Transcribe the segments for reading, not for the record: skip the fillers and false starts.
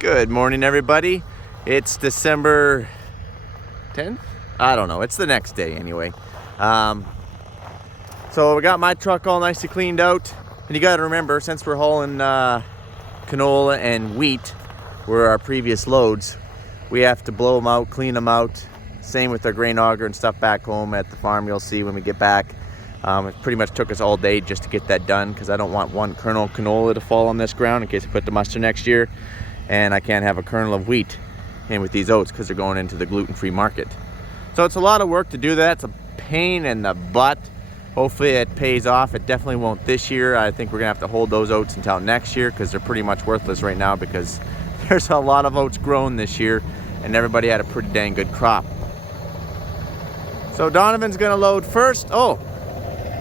Good morning, everybody. It's December 10th? I don't know. It's the next day anyway. So we got my truck all nicely cleaned out. And you got to remember, since we're hauling canola and wheat, were our previous loads, we have to blow them out, clean them out. Same with our grain auger and stuff back home at the farm. You'll see when we get back. It pretty much took us all day just to get that done because I don't want one kernel of canola to fall on this ground in case I put the mustard next year. And I can't have a kernel of wheat in with these oats because they're going into the gluten-free market. So it's a lot of work to do that. It's a pain in the butt. Hopefully it pays off. It definitely won't this year. I think we're gonna have to hold those oats until next year because they're pretty much worthless right now because there's a lot of oats grown this year and everybody had a pretty dang good crop. So Donovan's gonna load first. Oh,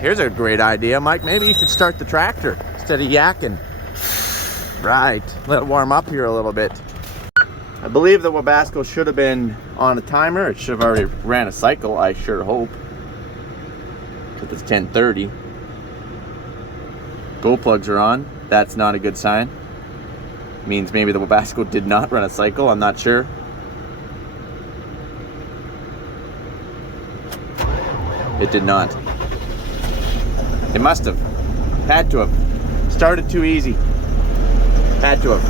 here's a great idea, Mike. Maybe you should start the tractor instead of yakking. Right, let it warm up here a little bit. I believe the Wabasco should have been on a timer. It should have already ran a cycle, I sure hope. Because it's 10:30. Go plugs are on. That's not a good sign. Means maybe the Wabasco did not run a cycle, I'm not sure. It did not. It must have. Had to have. Started too easy. Had to have.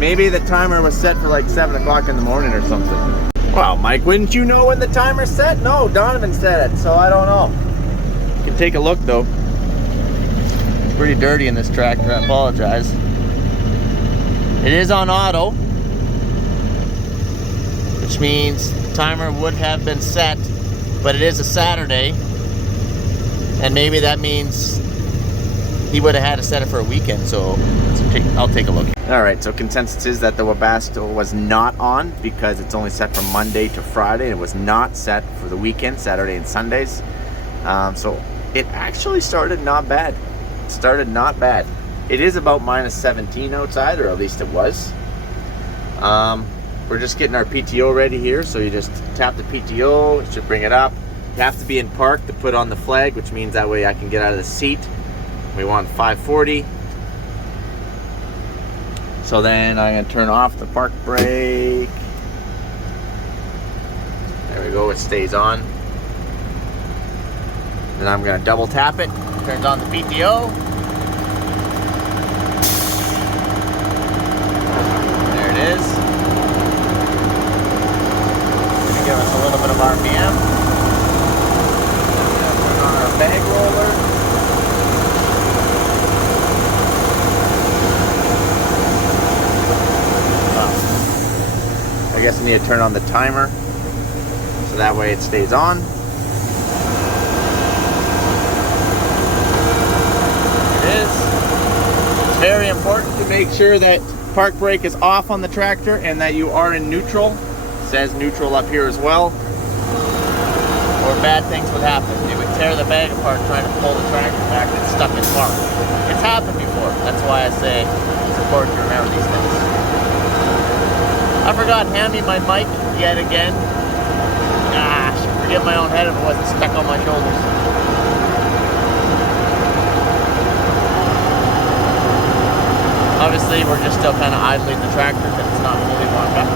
Maybe the timer was set for like 7 o'clock in the morning or something. Wow, Mike, wouldn't you know when the timer's set? No, Donovan said it, so I don't know. You can take a look though. It's pretty dirty in this tractor, I apologize. It is on auto, which means the timer would have been set, but it is a Saturday, and maybe that means he would have had to set it for a weekend, so I'll take a look. All right, so consensus is that the Wabasco was not on because it's only set from Monday to Friday. It was not set for the weekend, Saturday and Sundays. So it actually started not bad. It started not bad. It is about -17 outside, or at least it was. We're just getting our PTO ready here, so you just tap the PTO, it should bring it up. You have to be in park to put on the flag, which means that way I can get out of the seat. We want 540. So then I'm gonna turn off the park brake. There we go, it stays on. Then I'm gonna double tap it, turns on the PTO. There it is. Gonna give us a little bit of RPM. Turn on our bag roller. I guess I need to turn on the timer so that way it stays on. It is. It's very important to make sure that park brake is off on the tractor and that you are in neutral. It says neutral up here as well. Or bad things would happen. It would tear the bag apart trying to pull the tractor back that's stuck in park. It's happened before. That's why I say it's important to remember these things. I forgot handing my mic yet again. Gosh, I forget my own head if it wasn't stuck on my shoulders. Obviously, we're just still kind of idling the tractor because it's not fully warmed up.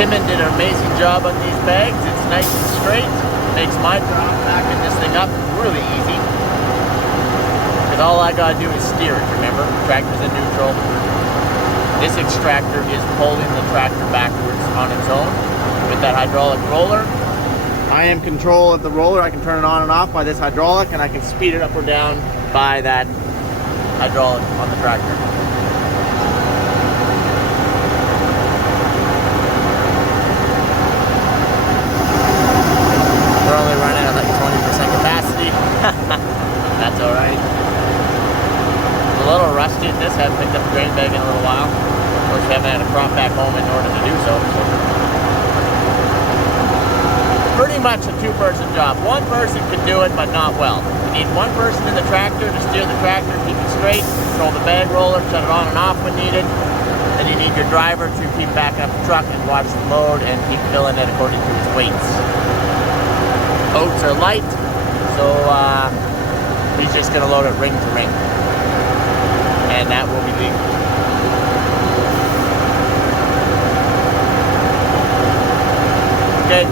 Timon did an amazing job on these bags. It's nice and straight. Makes my job backing this thing up really easy. Because all I gotta do is steer it, remember? The tractor's in neutral. This extractor is pulling the tractor backwards on its own with that hydraulic roller. I am in control of the roller. I can turn it on and off by this hydraulic, and I can speed it up or down by that hydraulic on the tractor. We're only running at like 20% capacity. That's alright. It's a little rusty at this. I haven't picked up a grain bag in a little while. Of course, we haven't had a crop back home in order to do so. pretty much a two-person job. One person can do it, but not well. You need one person in the tractor to steer the tractor, keep it straight, control the bag roller, shut it on and off when needed. Then you need your driver to keep backing up the truck and watch the load and keep filling it according to its weights. Oats are light, so he's just going to load it ring to ring. And that will be legal. Okay.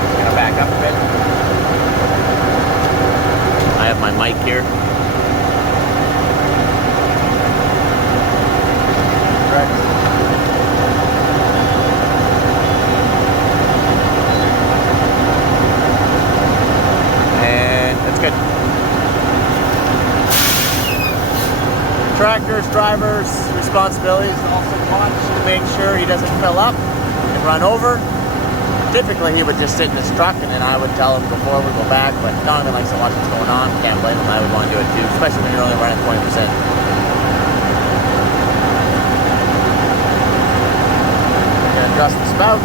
Just going to back up a bit. I have my mic here. And that's good. Tractor's driver's responsibility is also watch to make sure he doesn't fill up and run over. Typically he would just sit in his truck and then I would tell him to go forward, go back, but Donovan likes to watch what's going on. Can't blame him, I would want to do it too, especially when you're only running 20%. Adjust the spout.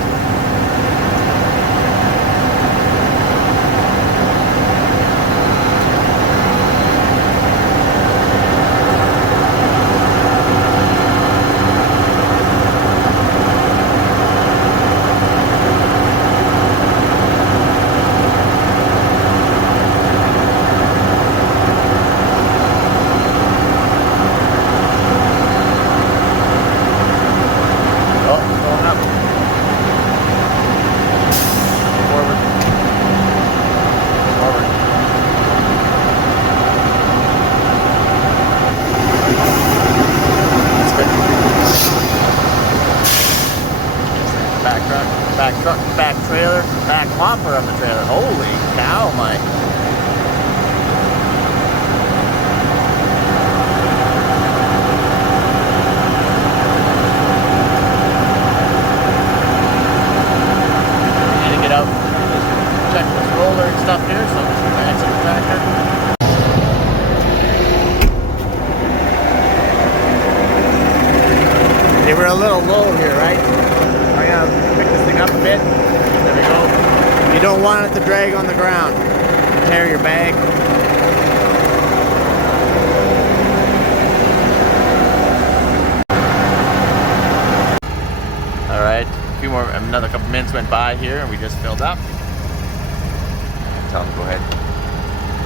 Back truck, back trailer, back bumper of the trailer. Holy cow, Mike. Need to get out, check this roller and stuff here, so I'm just going to exit the tractor. They were a little low here, right? I gotta pick this thing up a bit. There we go. You don't want it to drag on the ground. Tear your bag. Alright, another couple minutes went by here and we just filled up. Tell them to go ahead.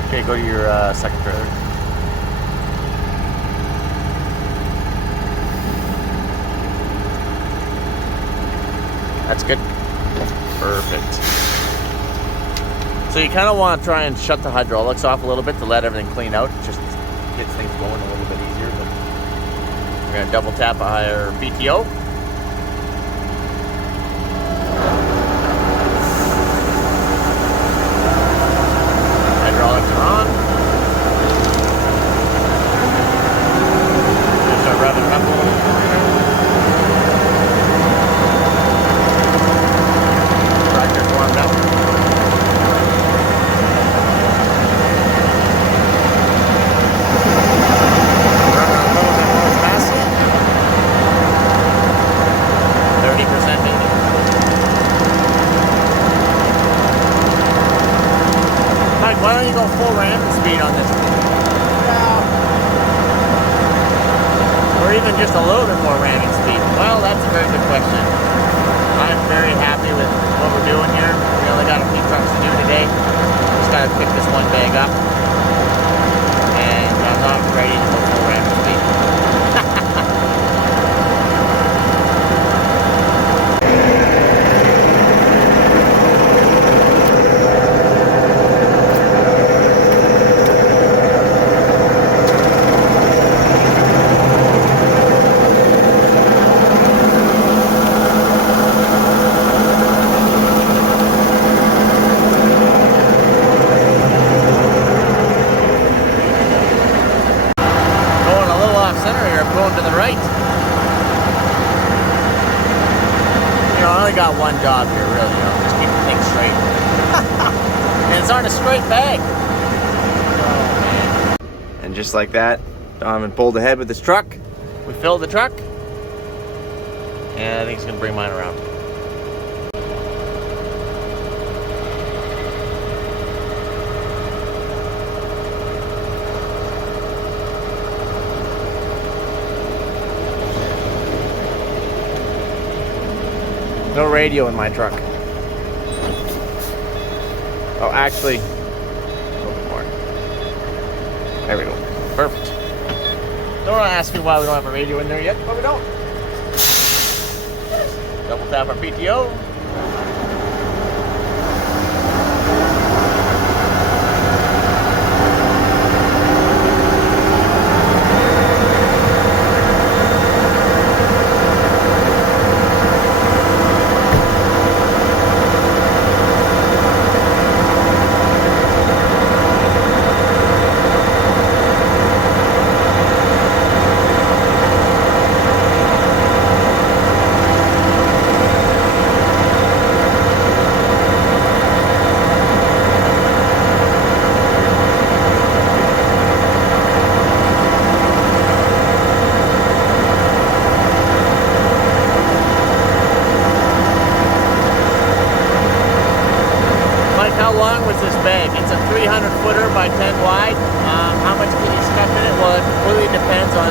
Okay, go to your second trailer. That's good. Perfect. So you kind of want to try and shut the hydraulics off a little bit to let everything clean out. It just gets things going a little bit easier. But we're going to double tap a higher PTO. Hydraulics are on. Just start revving up a little bit more here. Warmed up. Running a little bit more capacity. 30% maybe. Mike, why don't you go full ramming speed on this thing? Or even just a little bit more ramming speed? Well, that's a very good question. I'm very happy with what we're doing here. We only got a few trucks to do today. Just gotta pick this one bag up. And I'm not ready to go full ramp speed. Got one job here, really, just keep the thing straight. And it's on a straight bag. Oh, man. And just like that, Donovan pulled ahead with his truck. We filled the truck. And I think he's gonna bring mine around. No radio in my truck. Oh, actually, a little bit more. There we go. Perfect. Don't ask me why we don't have a radio in there yet, but we don't. Double tap our PTO. It's a 300 footer by 10 wide. How much can you stuff in it? Well, it completely depends on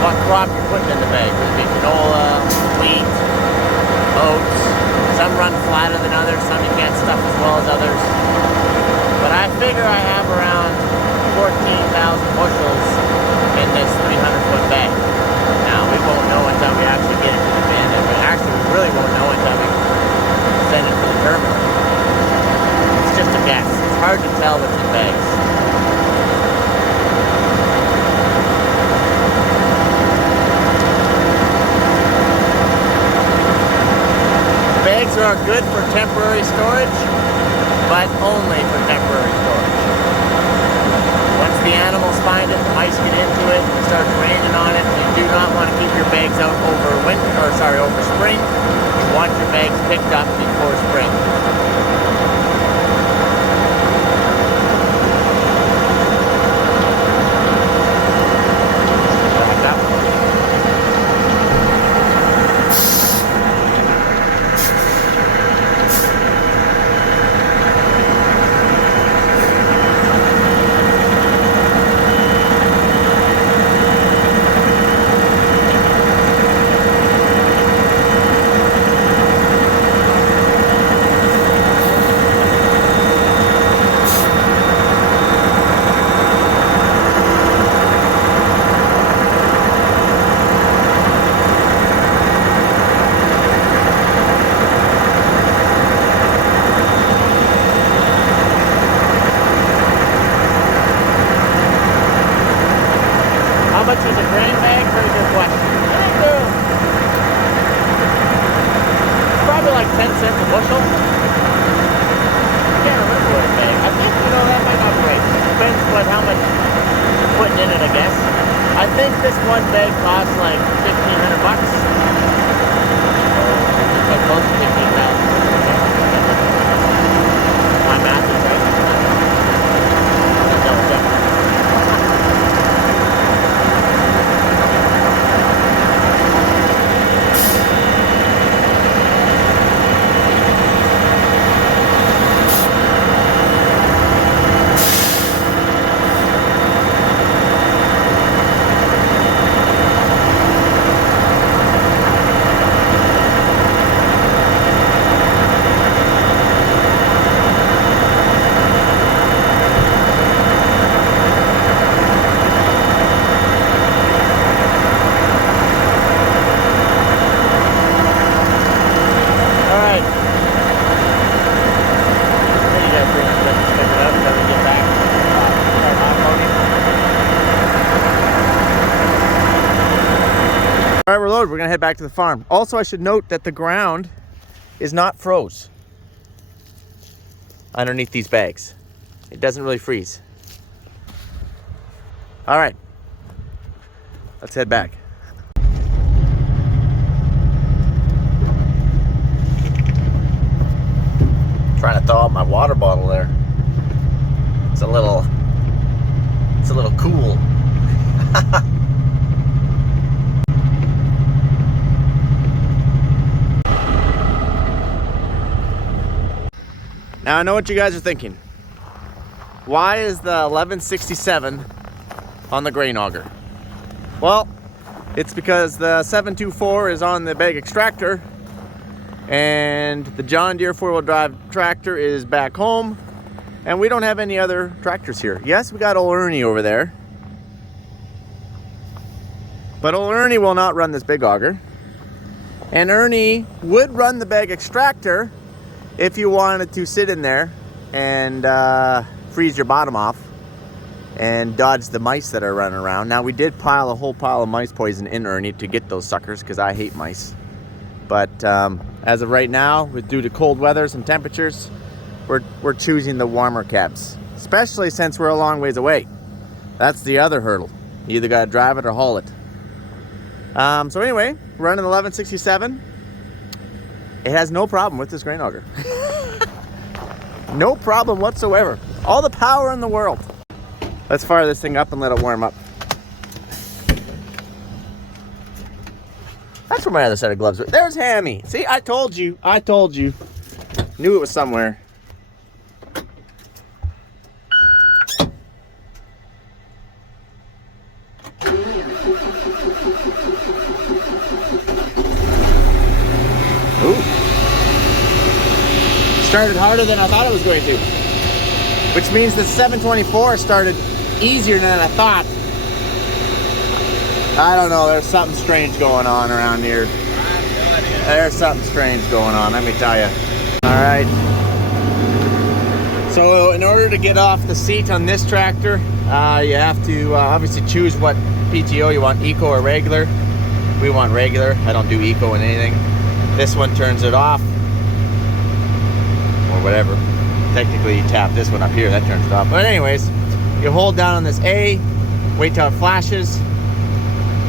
what crop you're putting in the bag. Whether it be canola, wheat, oats. Some run flatter than others. Some you can't stuff as well as others. But I figure I have around 14,000 bushels in this 300 foot bag. Now, we won't know until we actually get it to the bin. And we really won't know until we send it to the terminal. Just a guess. It's hard to tell what's in bags. Bags are good for temporary storage, but only for temporary storage. Once the animals find it, the mice get into it, and it starts raining on it, you do not want to keep your bags out over spring. You want your bags picked up before spring. This one bag costs like $1,500 bucks. So close to 15,000. My math is right. Double check. All right, we're loaded. We're gonna head back to the farm. Also, I should note that the ground is not froze underneath these bags. It doesn't really freeze. All right, let's head back. Trying to thaw out my water bottle there. It's a little cool. Now I know what you guys are thinking. Why is the 1167 on the grain auger? Well, it's because the 724 is on the bag extractor And the John Deere 4-wheel drive tractor is back home. And we don't have any other tractors here. Yes, we got old Ernie over there. But old Ernie will not run this big auger. And Ernie would run the bag extractor if you wanted to sit in there and freeze your bottom off and dodge the mice that are running around. Now, we did pile a whole pile of mice poison in Ernie to get those suckers because I hate mice. But as of right now, due to cold weathers and temperatures, we're choosing the warmer cabs, especially since we're a long ways away. That's the other hurdle. You either got to drive it or haul it. So anyway, running 1167. It has no problem with this grain auger. No problem whatsoever. All the power in the world. Let's fire this thing up and let it warm up. That's where my other set of gloves were. There's Hammy. See, I told you. I told you. Knew it was somewhere. Ooh. Started harder than I thought it was going to. Which means the 724 started easier than I thought. I don't know, there's something strange going on around here. There's something strange going on, let me tell you. Alright. So in order to get off the seat on this tractor, you have to obviously choose what PTO you want, eco or regular. We want regular. I don't do eco in anything. This one turns it off. Or whatever. Technically you tap this one up here, that turns it off. But anyways, you hold down on this A, wait till it flashes,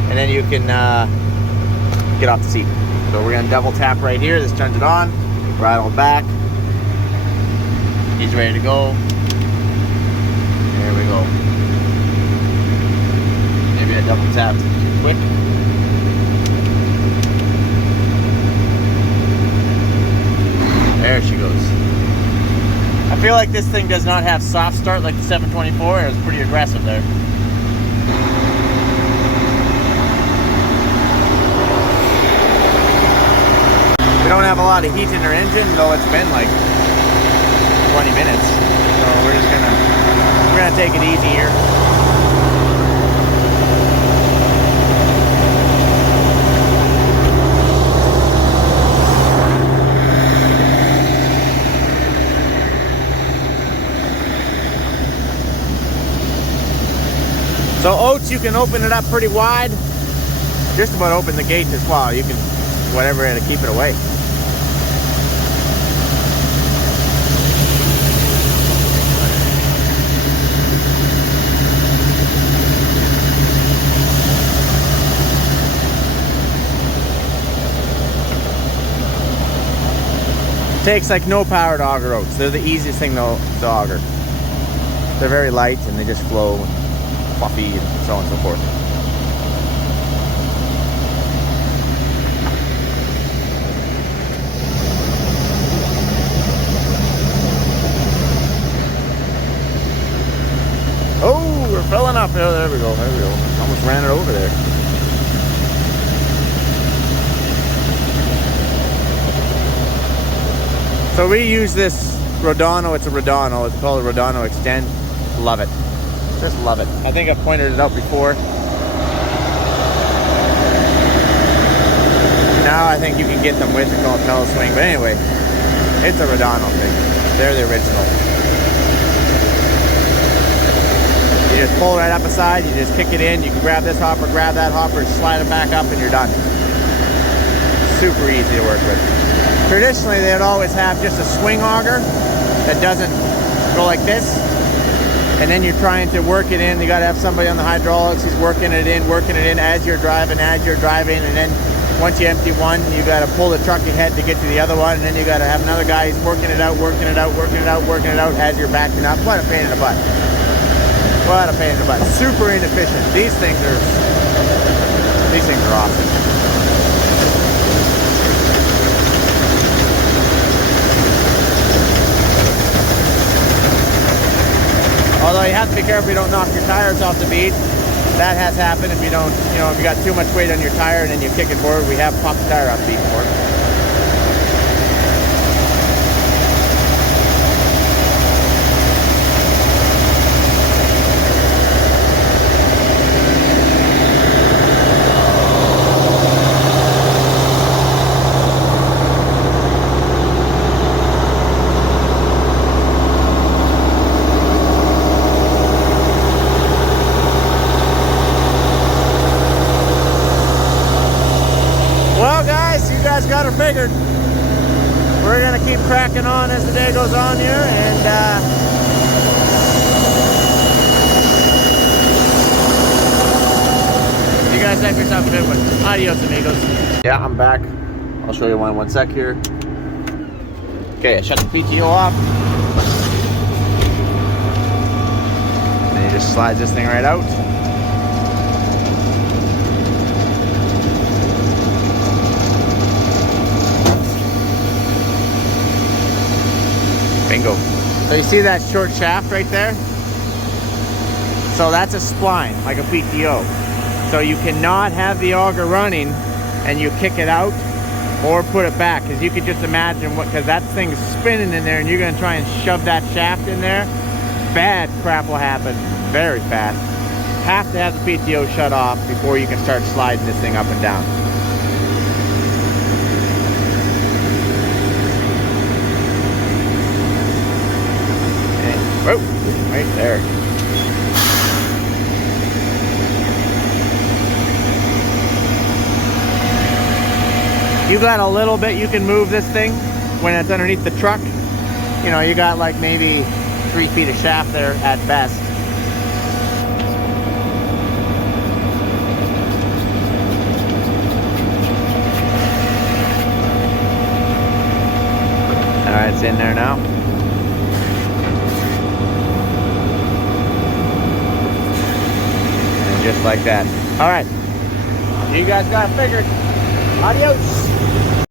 and then you can get off the seat. So we're gonna double tap right here. This turns it on, rattle back. He's ready to go. There we go. Maybe I double tapped too quick. There she goes. I feel like this thing does not have soft start like the 724. It was pretty aggressive there. We don't have a lot of heat in our engine, though it's been like 20 minutes. So we're gonna take it easy here. So oats, you can open it up pretty wide. Just about open the gate as well. You can, whatever, to keep it away. Takes like no power to auger oats. They're the easiest thing to auger. They're very light and they just flow. Fluffy and so on and so forth. Oh, we're filling up. Oh, there we go. There we go. Almost ran it over there. So we use this Rodano. It's a Rodano. It's called a Rodano Extend. Love it. Just love it. I think I've pointed it out before. Now I think you can get them with it called Pellet Swing. But anyway, it's a Rodano thing. They're the original. You just pull right up aside, you just kick it in, you can grab this hopper, grab that hopper, slide it back up, and you're done. Super easy to work with. Traditionally, they'd always have just a swing auger that doesn't go like this. And then you're trying to work it in. You got to have somebody on the hydraulics. He's working it in as you're driving, and then once you empty one, you got to pull the truck ahead to get to the other one, and then you got to have another guy. He's working it out as you're backing up. What a pain in the butt. What a pain in the butt. Super inefficient. These things are awesome. Although you have to be careful you don't knock your tires off the bead. That has happened if you don't, if you got too much weight on your tire and then you kick it forward. We have popped the tire off the bead before. cracking on as the day goes on here, and you guys have yourself a good one. Adios, amigos. Yeah, I'm back. I'll show you one sec here. Okay, I shut the PTO off. And you just slide this thing right out. Bingo. So you see that short shaft right there? So that's a spline, like a PTO. So you cannot have the auger running and you kick it out or put it back, because you could just imagine what, because that thing's spinning in there and you're going to try and shove that shaft in there, bad crap will happen very fast. Have to have the PTO shut off before you can start sliding this thing up and down. Whoa, right there. You got a little bit you can move this thing when it's underneath the truck. You know, you got like maybe 3 feet of shaft there at best. All right, it's in there now. Just like that. All right, you guys got it figured. Adios.